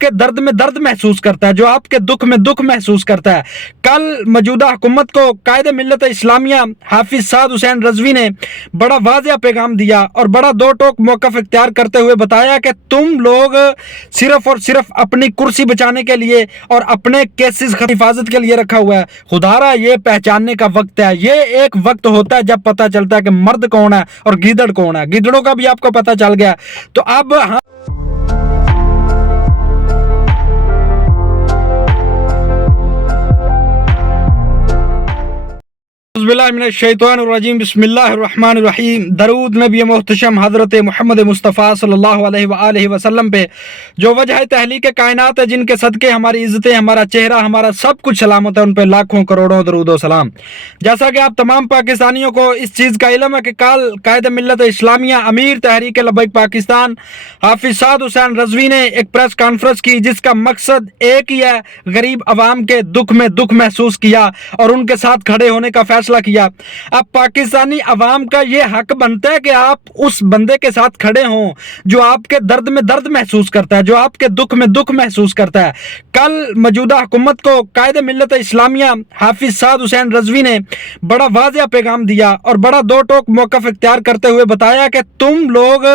के दर्द में दर्द महसूस करता है, जो आपके दुख में दुख महसूस करता है। कल मौजूदा हुकूमत को कायदे मिल्लत इस्लामिया हाफिज साद हुसैन रजवी ने बड़ा वाज़िया पैगाम दिया और बड़ा दो टोक मौक़िफ़ इख्तियार करते हुए बताया कि तुम लोग सिर्फ और सिर्फ अपनी कुर्सी बचाने के लिए और अपने केसेस की हिफाजत के लिए रखा हुआ है। खुदारा ये पहचानने का वक्त है, ये एक वक्त होता है जब पता चलता है कि मर्द कौन है और गीदड़ कौन है। गीदड़ों का भी आपको पता चल गया। तो अब बिस्मिल्लाहिर्रहमानिर्रहीम, बिस्मिल्लाहिर्रहमानिर्रहीम। दरूद नबी मोहतशम हज़रत मोहम्मद मुस्तफ़ा सल्लल्लाहु अलैहि वसल्लम पे, जो वजह तहलीक कायनात है, जिनके सदके हमारी इज़्ज़तें, हमारा चेहरा, हमारा सब कुछ सलामत है, उन पे लाखों करोड़ों दरूद व सलाम। जैसा कि आप तमाम पाकिस्तानियों को इस चीज़ का इल्म है कि कल कायदे मिल्लत इस्लामिया अमीर तहरीक लब्बैक पाकिस्तान हाफिज साद हुसैन रजवी ने एक प्रेस कॉन्फ्रेंस की, जिसका मकसद एक ही है, गरीब आवाम के दुख में दुख महसूस किया और उनके साथ खड़े होने का फैसला किया। अब पाकिस्तानी अवाम का ये हक बनता है कि आप उस बंदे के साथ खड़े हों जो आपके दर्द में दर्द महसूस करता है, जो आपके दुख में दुख महसूस करता है। कल मौजूदा हुकूमत को कायदे मिल्लत इस्लामिया हाफिज साद हुसैन रजवी ने बड़ा वाज़िया पैगाम दिया और बड़ा दो टोक मौक़िफ़ इख्तियार करते हुए बताया कि तुम लोग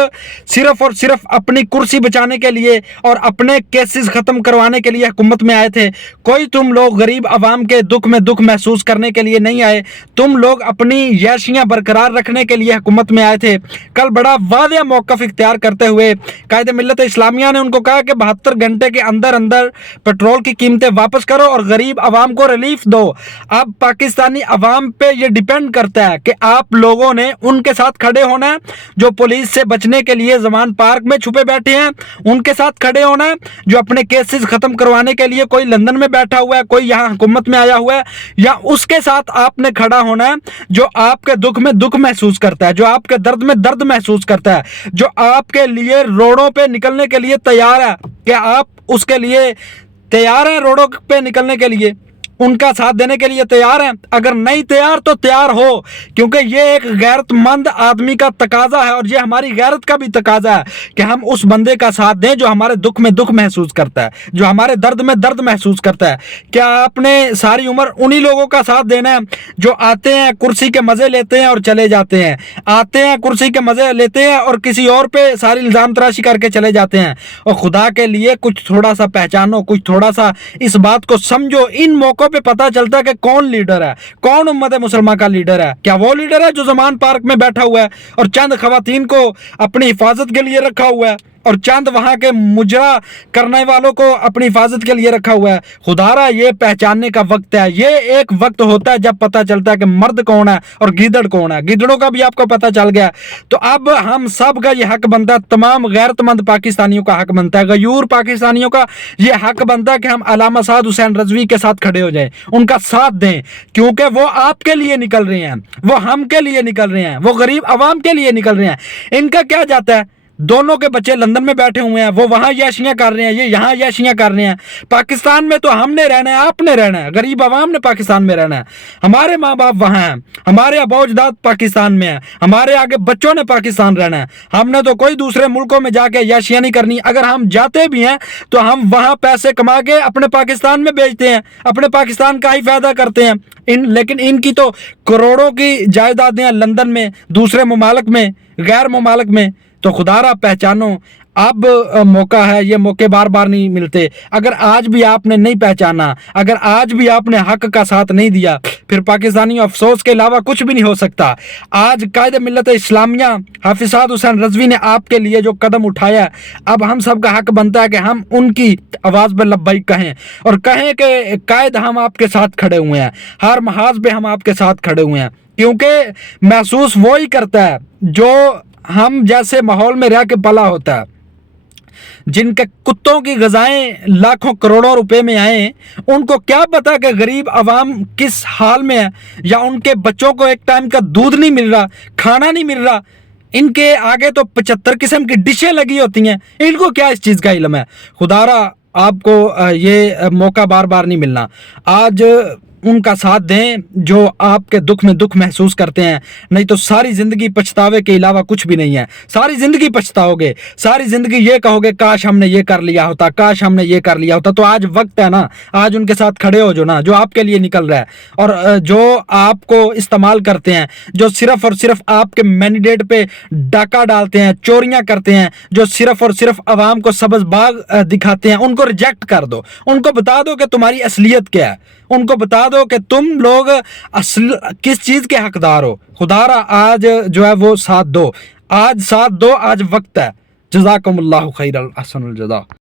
सिर्फ और सिर्फ अपनी कुर्सी बचाने के लिए और अपने केसेस खत्म करवाने के लिए हुकूमत में आए थे। कोई तुम लोग गरीब आवाम के दुख में दुख महसूस करने के लिए नहीं आए, तुम लोग अपनी यशियां बरकरार रखने के लिए हुकूमत में आए थे। कल बड़ा वाज़िया मौक़िफ़ इख्तियार करते हुए कायदे मिल्लत इस्लामिया ने उनको कहा कि 72 घंटे के अंदर अंदर पेट्रोल की कीमतें वापस करो और गरीब आवाम को रिलीफ दो। अब पाकिस्तानी आवाम पे ये डिपेंड करता है कि आप लोगों ने उनके साथ खड़े होना है जो पुलिस से बचने के लिए जमान पार्क में छुपे बैठे हैं, उनके साथ खड़े होना है जो अपने केसेस खत्म करवाने के लिए कोई लंदन में बैठा हुआ है, कोई यहाँ हुकूमत में आया हुआ है, या उसके साथ आपने खड़ा होना है जो आपके दुख में दुख महसूस करता है, जो आपके दर्द में दर्द महसूस करता है, जो आपके लिए रोडों पे निकलने के लिए तैयार है कि आप उसके लिए तैयार हैं, रोडों पे निकलने के लिए, उनका साथ देने के लिए तैयार हैं। अगर नहीं तैयार तो तैयार हो, क्योंकि ये एक गैरतमंद आदमी का तकाजा है और ये हमारी गैरत का भी तकाजा है कि हम उस बंदे का साथ दें जो हमारे दुख में दुख महसूस करता है, जो हमारे दर्द में दर्द महसूस करता है। क्या आपने सारी उम्र उन्हीं लोगों का साथ देना है जो आते हैं, कुर्सी के मज़े लेते हैं और चले जाते हैं, आते हैं, कुर्सी के मज़े लेते हैं और किसी और पे सारी इल्ज़ाम तराशी करके चले जाते हैं? और खुदा के लिए कुछ थोड़ा सा पहचानो, कुछ थोड़ा सा इस बात को समझो। इन मौक़ों पे पता चलता है कि कौन लीडर है, कौन उम्मत मुसलमान का लीडर है। क्या वो लीडर है जो जमान पार्क में बैठा हुआ है और चंद खवातीन को अपनी हिफाजत के लिए रखा हुआ है और चंद वहां के मुजरा करने वालों को अपनी हिफाजत के लिए रखा हुआ है? खुदारा ये पहचानने का वक्त है, ये एक वक्त होता है जब पता चलता है कि मर्द कौन है और गीदड़ कौन है। गीदड़ों का भी आपको पता चल गया। तो अब हम सब का ये हक बनता है, तमाम गैरतमंद पाकिस्तानियों का हक बनता है, गयूर पाकिस्तानियों का ये हक बनता है कि हम अल्लामा साद हुसैन रजवी के साथ खड़े हो जाए, उनका साथ दें, क्योंकि वो आपके लिए निकल रहे हैं, वो हम के लिए निकल रहे हैं, वो गरीब आवाम के लिए निकल रहे हैं। इनका क्या जाता है, दोनों के बच्चे लंदन में बैठे हुए हैं, वो वहां याशियां कर रहे हैं, ये यहाँ याशियां कर रहे हैं। पाकिस्तान में तो हमने रहना है, आपने रहना है, गरीब आवाम ने पाकिस्तान में रहना है। हमारे माँ बाप वहां हैं, हमारे अबौजदाद पाकिस्तान में है, हमारे आगे बच्चों ने पाकिस्तान रहना है। हमने तो कोई दूसरे मुल्कों में जाके याशियां नहीं करनी। अगर हम जाते भी हैं तो हम वहां पैसे कमा के अपने पाकिस्तान में बेचते हैं, अपने पाकिस्तान का ही फायदा करते हैं। लेकिन इनकी तो करोड़ों की जायदादें लंदन में, दूसरे ममालिक में, गैर ममालिक में। तो खुदारा पहचानो, अब मौका है, ये मौके बार बार नहीं मिलते। अगर आज भी आपने नहीं पहचाना, अगर आज भी आपने हक का साथ नहीं दिया, फिर पाकिस्तानी अफसोस के अलावा कुछ भी नहीं हो सकता। आज कायदे मिल्लत इस्लामिया हाफिज साद हुसैन रजवी ने आपके लिए जो कदम उठाया, अब हम सब का हक बनता है कि हम उनकी आवाज़ पर लब्बैक कहें और कहें कि कायद हम आपके साथ खड़े हुए हैं, हर महाज पे हम आपके साथ खड़े हुए हैं। क्योंकि महसूस वो ही करता है जो हम जैसे माहौल में रह के पला होता है, जिनके कुत्तों की ग़िज़ाएं लाखों करोड़ों रुपए में आए, उनको क्या पता कि गरीब आवाम किस हाल में है, या उनके बच्चों को एक टाइम का दूध नहीं मिल रहा, खाना नहीं मिल रहा। इनके आगे तो 75 किस्म की डिशें लगी होती हैं, इनको क्या इस चीज़ का इल्म है? खुदारा आपको ये मौका बार बार नहीं मिलना। आज उनका साथ दें जो आपके दुख में दुख महसूस करते हैं, नहीं तो सारी ज़िंदगी पछतावे के अलावा कुछ भी नहीं है। सारी ज़िंदगी पछताओगे, सारी ज़िंदगी ये कहोगे काश हमने ये कर लिया होता, काश हमने ये कर लिया होता। तो आज वक्त है ना, आज उनके साथ खड़े हो जो ना, जो आपके लिए निकल रहा है। और जो आपको इस्तेमाल करते हैं, जो सिर्फ और सिर्फ आपके मैंडेट पे डाका डालते हैं, चोरियां करते हैं, जो सिर्फ और सिर्फ आवाम को सब्ज़ बाग दिखाते हैं, उनको रिजेक्ट कर दो। उनको बता दो कि तुम्हारी असलियत क्या है, उनको बता दो कि तुम लोग असल किस चीज़ के हकदार हो। खुदारा आज जो है वो साथ दो, आज साथ दो, आज वक्त है। जज़ाकुमुल्लाहु खैरल अहसनुल जज़ा।